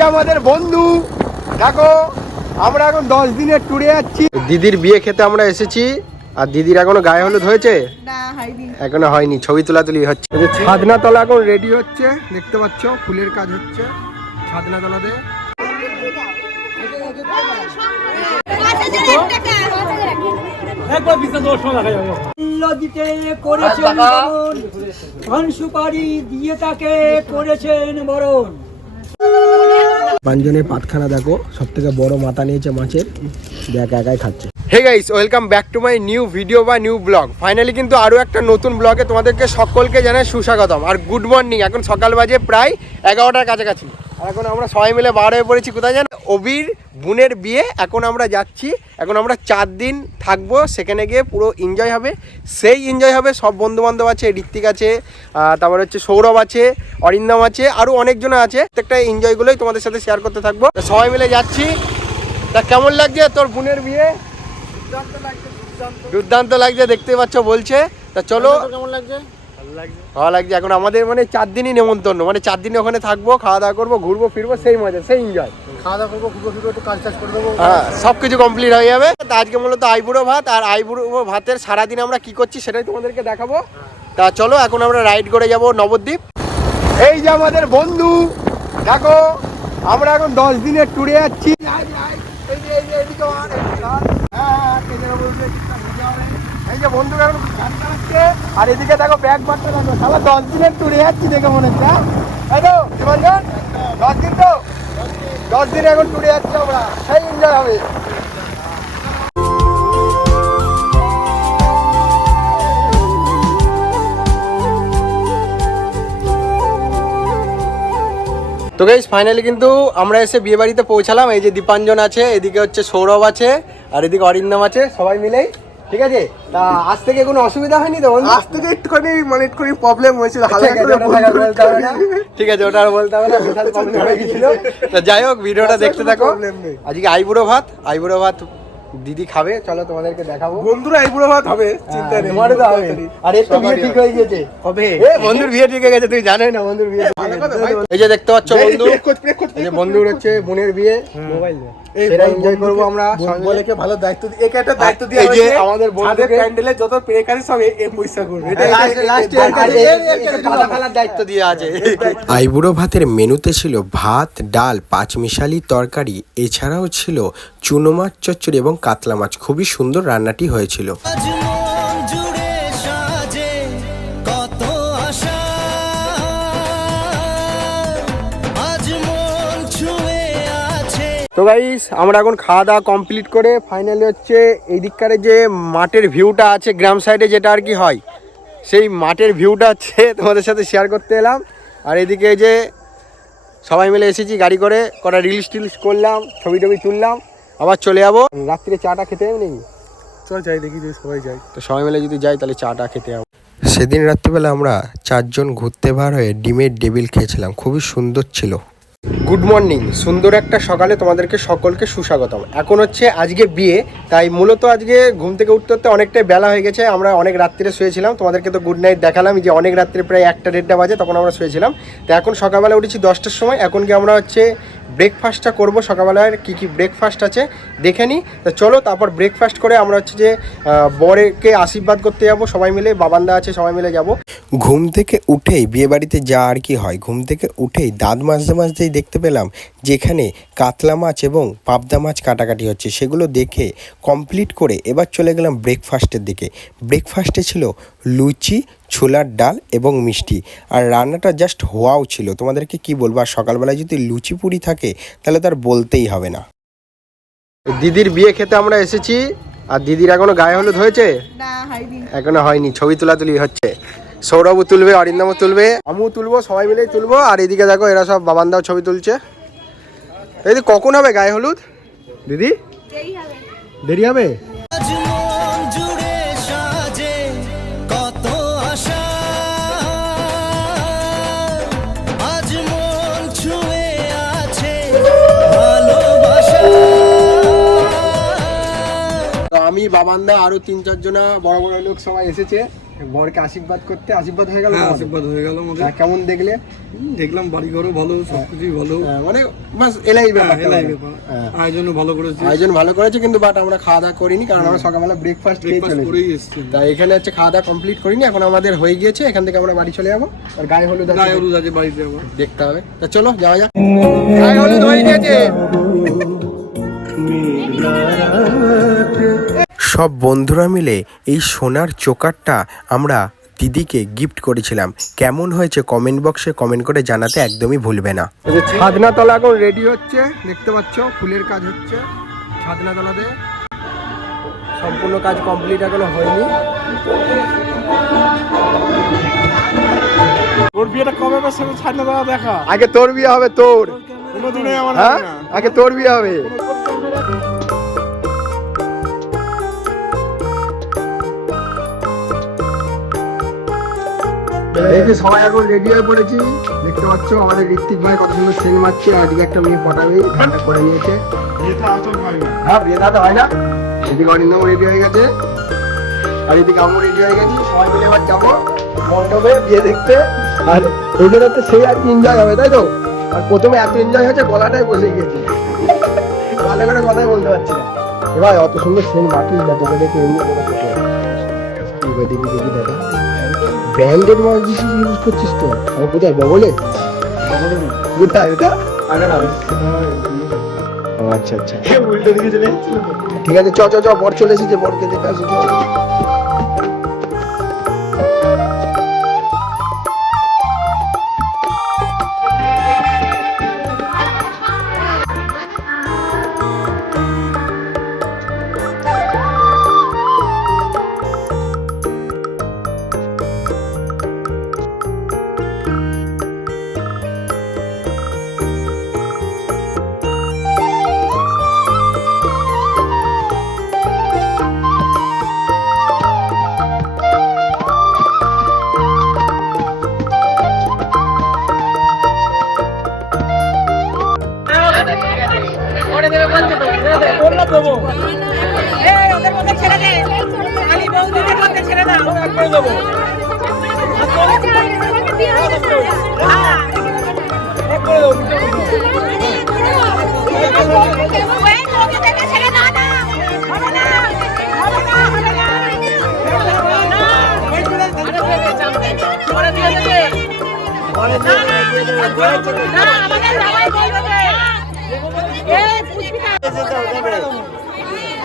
যে আমাদের বন্ধু, দেখো আমরা এখন 10 দিনের ট্যুরে যাচ্ছি। দিদির বিয়ে খেতে আমরা এসেছি। আর দিদির এখনো গায়ে হলুদ হয়েছে না, হয়নি, এখনো হয়নি, ছবি তোলাতুলি হচ্ছে। ছাদনাতলা এখন রেডি হচ্ছে, দেখতে পাচ্ছ ফুলের কাজ হচ্ছে ছাদনাতলাতে। সুপারি দিয়ে তাকে করেছেন বরণ। পাঁচজনের পাতখানা দেখো, সব থেকে বড় মাথা নিয়েছে মাছের, দেখ একাই খাচ্ছে। Hey guys, welcome back to my new video বা নিউ ব্লগ। ফাইনালি কিন্তু আরও একটা নতুন ব্লগে তোমাদেরকে সকলকে জানাই সুস্বাগতম আর গুড মর্নিং। এখন সকাল বাজে প্রায় 11টার কাছাকাছি। আর এখন আমরা সবাই মিলে বার হয়ে পড়েছি কোথায় জানো? অবির বোনের বিয়ে। এখন আমরা যাচ্ছি, এখন আমরা 4 দিন থাকবো সেখানে, গিয়ে পুরো এনজয় হবে। সেই এনজয় হবে, সব বন্ধুবান্ধব আছে, ঋত্বিক আছে, তারপর হচ্ছে সৌরভ আছে, অরিন্দম আছে, আরও অনেকজন আছে। প্রত্যেকটা এনজয়গুলোই তোমাদের সাথে শেয়ার করতে থাকবো। সবাই মিলে যাচ্ছি। তা কেমন লাগছে তোর বোনের বিয়ে? দুর্দান্ত লাগছে, দেখতে পাচ্ছ বলছে। তা চলো, কেমন লাগছে? ভালো লাগছে। এখন আমাদের মানে 4 দিনই নেমন্তন্ন, মানে 4 দিনে ওখানে থাকবো, খাওয়া দাওয়া করবো, ঘুরবো ফিরবো, সেই মজা, সেই এনজয়। খাওয়া দাওয়া করবো, ঘুরবো ফিরবো, একটু কাজ টাজ করে দেবো, হ্যাঁ, সব কিছু কমপ্লিট হয়ে যাবে। তা আজকে মূলত আইবুড়ো ভাত, আর আইবুড়ো ভাতের সারাদিন আমরা কি করছি সেটাই তোমাদেরকে দেখাবো। তা চলো, এখন আমরা রাইড করে যাব নবদ্বীপ। এই যে আমাদের বন্ধু, দেখো আমরা এখন 10 দিনের ট্যুরে যাচ্ছি। এই যে বন্ধুরা এখন গান চালাচ্ছে, আর এদিকে দেখো ব্যাগ বাটতে দেখো, সারা 10 দিনের ট্যুরে যাচ্ছি দেখে মনে হচ্ছে। তাই তো জীবনজন, 10 দিন তো, 10 দিন এখন ট্যুরে যাচ্ছি আমরা, সেই এনজয় হবে। তো গাইস, ফাইনালি কিন্তু আমরা এসে বিয়ে বাড়িতে পৌঁছালাম। এই যে দীপাঞ্জন আছে, এদিকে হচ্ছে সৌরভ আছে, আর এদিকে অরিন্দম আছে, সবাই মিলেই। ঠিক আছে, তা আজ থেকে কোনো অসুবিধা হয়নি তো? আজ থেকে একটুখানি মানে একটুখানি প্রবলেম হয়েছিল, ঠিক আছে, ওটা আর বলতে হবে না, বিশাল প্রবলেম হয়ে গেছিল। তা যাই হোক, ভিডিওটা দেখতে থাকো। আজকে আইবুড়ো ভাত, আইবুড়ো ভাত দিদি খাবে, চলো তোমাদেরকে দেখাবো। বন্ধুরা আইবুড়ো ভাত হবে, চিন্তা নেই, তোমারও তো হবে। আর এর তো বিয়ে ঠিক হয়ে গেছে, কবে? বন্ধুর বিয়ে ঠিক হয়ে গেছে, তুই জানোই না বন্ধুর বিয়ে। এই যে দেখতে পাচ্ছ বন্ধু, এই যে বন্ধুর হচ্ছে বোনের বিয়ে, মোবাইল সেটা এনজয় করবো আমরা। বলেকে ভালো দায়িত্ব, একে একটা দায়িত্ব দিয়ে, এই যে আমাদের বন্ধুদের প্যান্ডেলে যত প্রে কাজ সব এ পয়সা করবে, এটা লাস্ট খালার দায়িত্ব দিয়ে আছে। আইবুড়ো ভাতের মেনুতে ছিল ভাত, ডাল, 5 মিশালি তরকারি, এছাড়াও ছিল চুনো মাছ চচ্চড়ি এবং কাতলা মাছ। খুবই সুন্দর রান্নাটি হয়েছিল। তো গাইস, আমরা এখন খাওয়া দাওয়া কমপ্লিট করে ফাইনালি হচ্ছে এই দিককারে যে মাঠের ভিউটা আছে গ্রাম সাইডে, যেটা আর কি হয়, সেই মাঠের ভিউটা হচ্ছে তোমাদের সাথে শেয়ার করতে এলাম। আর এদিকে যে সবাই মিলে এসেছি গাড়ি করে, কটা রিলস টিলস করলাম, ছবি টবি তুললাম, আবার চলে যাবো। রাত্রে চাটা খেতে যাবো নাকি? চল যাই, দেখি যদি সবাই যাই, তো সবাই মিলে যদি যাই তাহলে চাটা খেতে যাবো। সেদিন রাত্রিবেলা আমরা 4 জন ঘুরতে বার হয়ে ডিমের ডেবিল খেয়েছিলাম, খুবই সুন্দর ছিল। গুড মর্নিং, সুন্দর একটা সকালে তোমাদেরকে সকলকে সুস্বাগতম। এখন হচ্ছে আজকে বিয়ে, তাই মূলত আজকে ঘুম থেকে উঠতে উঠতে অনেকটাই বেলা হয়ে গেছে। আমরা অনেক রাত্রে শুয়েছিলাম, তোমাদেরকে তো গুড নাইট দেখালাম যে অনেক রাত্রে প্রায় 1টা-1.5টা বাজে, তখন আমরা শুয়েছিলাম। তো এখন সকালবেলা উঠেছি 10টার সময়। এখন কি আমরা হচ্ছে ব্রেকফাস্টটা করবো, সকালবেলার কী কী ব্রেকফাস্ট আছে দেখে নিই। তো চলো, তারপর ব্রেকফাস্ট করে আমরা হচ্ছে যে বরকে আশীর্বাদ করতে যাবো সবাই মিলে, বাবান্দা আছে, সবাই মিলে যাব। ঘুম থেকে উঠেই বিয়ে বাড়িতে যা আর কি হয়, ঘুম থেকে উঠেই দাঁত মাজতে মাজতেই দেখতে পেলাম যেখানে কাতলা মাছ এবং পাবদা মাছ কাটাকাটি হচ্ছে। সেগুলো দেখে কমপ্লিট করে এবার চলে গেলাম ব্রেকফাস্টের দিকে। ব্রেকফাস্টে ছিল লুচি, ছোলার ডাল এবং মিষ্টি, আর রান্নাটা জাস্ট হওয়াও ছিল। তোমাদেরকে কি বলবো, আর সকালবেলায় যদি লুচি পুরি থাকে তাহলে তার বলতেই হবে না। দিদির বিয়ে খেতে আমরা এসেছি। আর দিদির এখনো গায়ে হলুদ হয়েছে না, হয়নি, এখনো হয়নি, ছবি তোলাতুলি হচ্ছে। সৌরভও তুলবে, অরিন্দমও তুলবে, আমিও তুলবো, সবাই মিলেই তুলবো। আর এদিকে দেখো এরা সব বাবান্দাও ছবি তুলছে। দিদি কখন হবে গায়ে হলুদ? দিদি দেরি হবে? আমি, বাবান্দা, আরো 3-4 জনা বড় বড় লোক সবাই এসেছে। বরকে আশীর্বাদ করতে, আশীর্বাদ হয়ে গেল? হ্যাঁ, আশীর্বাদ হয়ে গেল আমাদের। কেমন দেখলে? দেখলাম বাড়ি ঘরও ভালো, সবকিছুই ভালো, মানে বাস এলাই ব্যাপার। আয়োজনও ভালো করেছে। আয়োজন ভালো করেছে, কিন্তু বাট আমরা খাওয়া দাওয়া করিনি, কারণ আমরা সকালবেলা ব্রেকফাস্ট খেয়ে চলে করেই এসেছি। তাই এখানে হচ্ছে খাওয়া দাওয়া কমপ্লিট করিনি, এখন আমাদের হয়ে গিয়েছে। এখান থেকে আমরা বাড়ি চলে যাবো, আর গায়ে হলুদ আছে বাড়িতে আবার দেখতে হবে। তা চলো যাওয়া যাক। গায়ে হলুদ হয়ে গিয়েছে। সব বন্ধুরা মিলে এই সোনার চোকারটা আমরা দিদিকে গিফট করেছিলাম। কেমন হয়েছে কমেন্ট বক্সে কমেন্ট করে জানাতে একদমই ভুলবে না। ছাদনাতলা এখন রেডি হচ্ছে, দেখতে পাচ্ছ ফুলের কাজ হচ্ছে ছাদনাতলাতে। সম্পূর্ণ কাজ কমপ্লিট এখনো হয়নি। তোর বিয়েটা কবে হবে সেটা ছাদনাতলা দেখা। আগে তোর বিয়ে হবে, তোর কোনোদিনই আমার হ্যাঁ আগে তোর বিয়ে হবে। এই যে সবাই এখন রেডি হয়ে পড়েছি, দেখতে পাচ্ছ আমাদের ঋত্বিক ভাই কত সুন্দর সেন মারছে, আর এদিকে একটা মেয়ে পটাবে ঠান্ডা করে নিয়েছে। হ্যাঁ বিয়ে দাদা হয় না। এদিকে অরিন্দম রেডি হয়ে গেছে, আর এদিকে আমি রেডি হয়ে গেছি। সবাই মিলে এবার যাবো মণ্ডপে বিয়ে দেখতে, আর এই জন্য সেই আর কি এনজয় হবে, তাই তো? আর প্রথমে এত এনজয় হয়েছে গলাটাই বসে গিয়েছে, ভালো করে কথাই বলতে পারছি না। এবার অত সুন্দর সেন মাটি তোকে দেখে এমনি করে দেখি দেখি দেখা ব্র্যান্ডেড মাল ইউজ করছিস তো। আমি কোথায় বলে কোথায় এটা? আচ্ছা আচ্ছা উল্টো দিকে চলে যাচ্ছে। ঠিক আছে চ চ চ, বর চলে এসেছে, বরকে দেখে আসি। ওদের মধ্যে ছেড়ে দে, খালি বৌদিদের মধ্যে ছেড়ে দাও।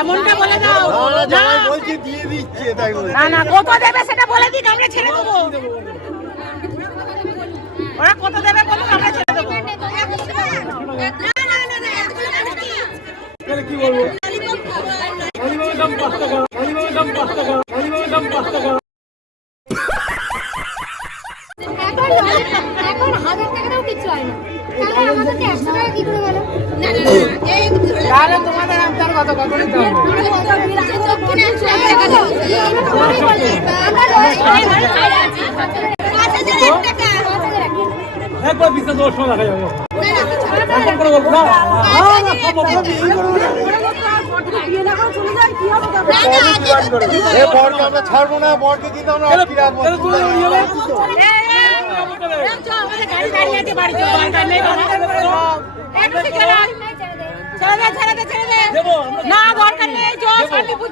এমনটা বলে দাও না, না কত দেবে সেটা বলে দিন, আমরা ছেড়ে দেবো। ওরা কত দেবে বলুন, আমরা ছেড়ে দেবো। কি বলবো? এখন 1000 টাকাও কিছু হয় না, তাহলে আমাদেরকে 100 টাকা দিতে গেল। তাহলে তোমাদের আমদার কত কত দিতে হবে? একবার বিস্তার 10 টাকা রাখা যাবে। বরকে আমরা ছাড়বো না, বরকে কিন্তু আমরা আটকে রাখবো। না দরকার নেই, শান্তিপুর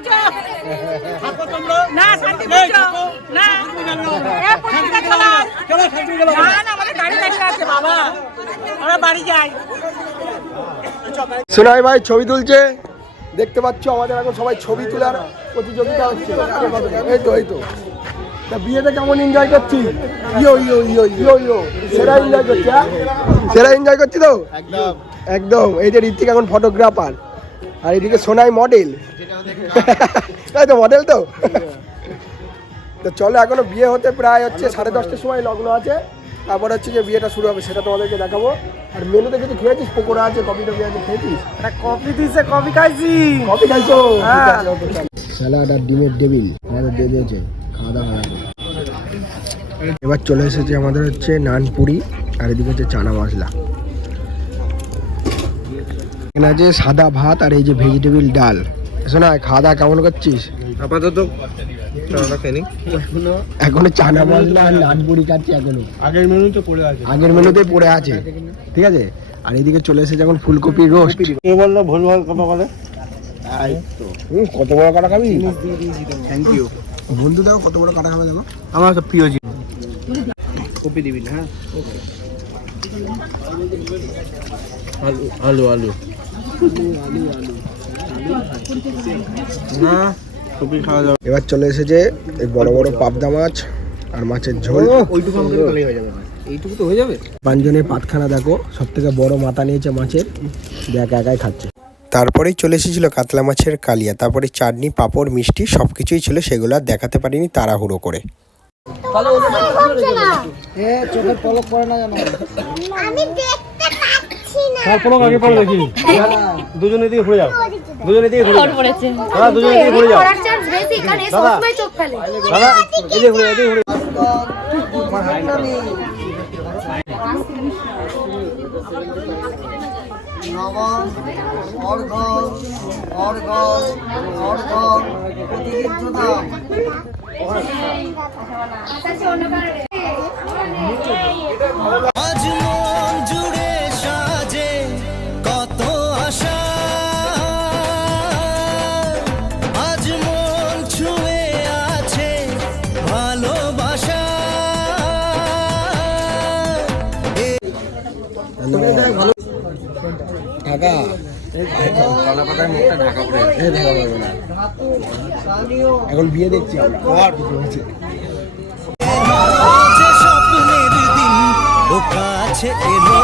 না, শান্তিপুর না, আমাদের গাড়ি গাড়ি আছে বাবা, আমরা বাড়ি যাই। সোনাই ভাই ছবি তুলছে, দেখতে পাচ্ছ আমাদের এখন সবাই ছবি তোলার প্রতিযোগিতা হচ্ছে। এই তো এই তো, তা বিয়েতে কেমন এনজয় করছি? ইয়ো ইয়ো ইয়ো ইয়ো ইয়ো, সেরা এনজয় করছি। সেরা এনজয় করছি তো একদম একদম। এই যে ঋত্বিক এখন ফটোগ্রাফার, আর এদিকে সোনাই মডেল, তাই তো মডেল তো। তো চলো, এখনো বিয়ে হতে প্রায় হচ্ছে 10:30টার সময় লগ্ন আছে, তারপর হচ্ছে যে বিয়েটা শুরু হবে, সেটা তোমাদেরকে দেখাবো। আর মেনুতে কিছু খেয়েছিস? পকোড়া আছে, কফি টফি আছে, খেয়েছিস? কফি দিছে, কফি খাইছি। কফি খাইছো? স্যালাড আর ডিমের টেবিল আমাদের দিয়ে দিয়েছে, খাওয়া দাওয়া হবে। এবার চলে এসেছে আমাদের হচ্ছে নান পুরি, আর এদিকে হচ্ছে চানা মশলা। এখানে আছে সাদা ভাত আর এই যে ভেজিটেবিল ডাল। শোনা, খাওয়া দাওয়া কেমন করছিস? আপাতত এখনো চানা মশলা আর নান বড়ি কাটছে এখনো। আগের মেনু তো পড়ে আছে, আগের মেনুতেই পড়ে আছে, ঠিক আছে। আর এদিকে চলে এসে যখন ফুলকপির রোস্ট। কে বললো ভুল ভাল কথা বলে? কত বড় কাটা খাবি? থ্যাংক ইউ বন্ধু দেখো কত বড় কাটা খাবে দেখো। আমার সব প্রিয় জিনিস। কপি দিবি না? হ্যাঁ আলু আলু না কপি খাওয়া যাবে। এবার চলে এসেছে এই বড় বড় পাবদা মাছ আর মাছের ঝোল। ওইটুকু আমাকে দিলেই হয়ে যাবে। এইটুকু তো হয়ে যাবে। পাঁচজনের পাতখানা দেখো, সব থেকে বড় মাথা নিয়েছে মাছের, দেখ একাই খাচ্ছে। তারপরেই চলে এসেছিল কাতলা মাছের কালিয়া, তারপরে চাটনি, পাঁপড়, মিষ্টি সব কিছুই ছিল, সেগুলো আর দেখাতে পারিনি তাড়াহুড়ো করে। চোখের পলক পড়ে না জানো? আমি দেখতে পাচ্ছি না। তারপর আগে পড়ে দেখি দুজনে দিয়ে ঘুরে যাও, দুজনে দিয়ে ঘুরে যাও পড়েছে। দাদা, দুজনে দিয়ে ঘুরে যাও পড়ার চান্স বেশি, এখানে সবসময় চোখ ফেলে। দাদা, এদিকে ঘুরে এদিকে ঘুরে। আজ মন জুড়ে সাজে কত আশা, আজ মন ছুঁয়ে আছে ভালোবাসা। ঢাকা এখন বিয়ে দেখছি আমরা। যে স্বপ্নের দিন ও কাছে এলো,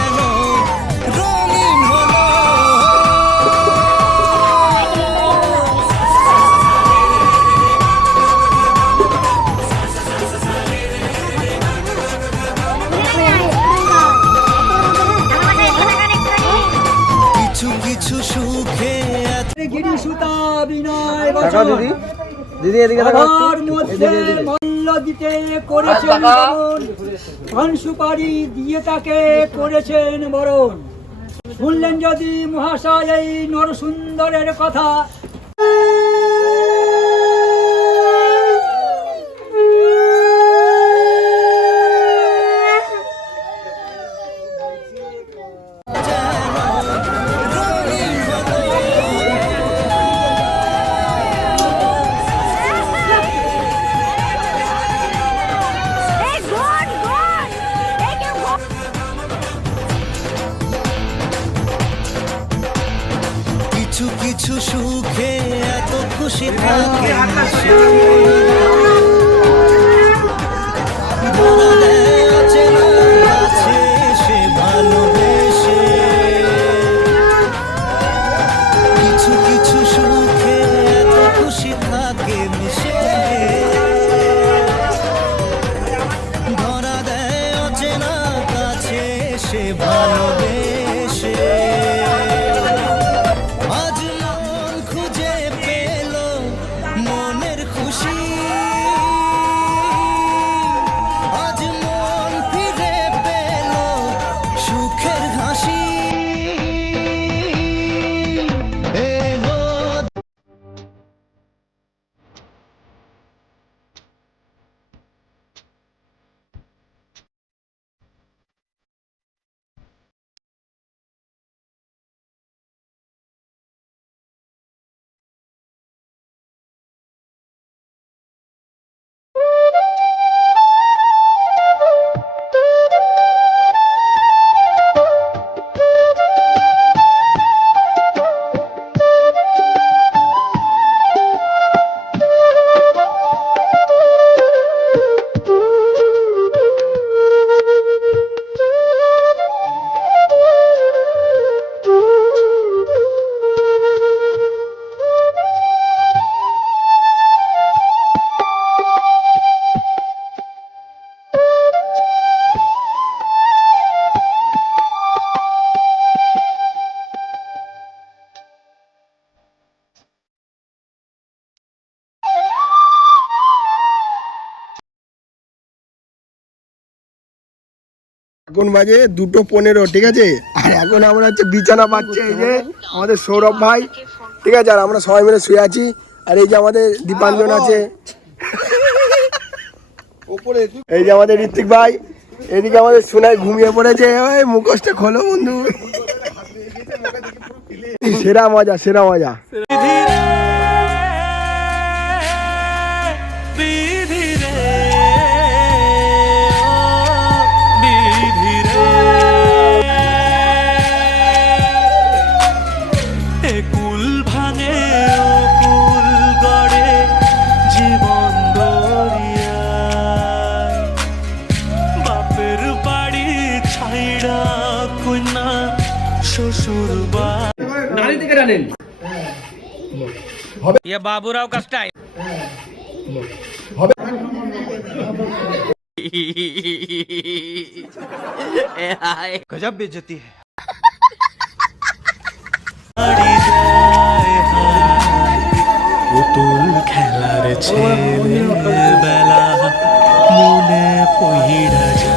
এলো, রঙিন হলো। কিছু কিছু সুখে গিরি সুতা বিনয় টাকা দিদি, দিদি এদিকে টাকা তার মধ্যে মূল্য দিতে করেছেন বরণ, ধন সুপারি দিয়ে তাকে করেছেন বরণ। শুনলেন যদি মহাশয় এই নরসুন্দরের কথা, কিছু কিছু সুখে এত খুশি থাকে সে ভালোবেসে। কিছু কিছু সুখে এত খুশি থাকে মিশে, ধরা দেয় অচেনা কাছে সে ভালোবেসে। আজ মন খুঁজে পেল মনের খুশি, আজ মন ফিরে পেল সুখের হাসি। এলো এখন বাজে 2:15, ঠিক আছে। আর এখন আমরা হচ্ছে বিছানা পাচ্ছি, এই যে আমাদের সৌরভ ভাই, ঠিক আছে। আর আমরা সবাই মিলে শুয়ে আছি। আর এই যে আমাদের দীপাঞ্জন আছে, এই যে আমাদের ঋত্বিক ভাই, এদিকে আমাদের সোনাই ঘুমিয়ে পড়েছে। ওই মুখোশটা খোলো বন্ধু। সেরা মজা, সেরা মজা। কুল ভাঙে ও কুল গড়ে জীবন দরিয়ায় বাপের বাড়ি ছাইড়া কন্যা শ্বশুর বাড়ি ये बाबूराव का स्टाइल गजब बेइज्जती है। পুতুল খেলার ছেলে বেলা মনে পহিড়া যায়।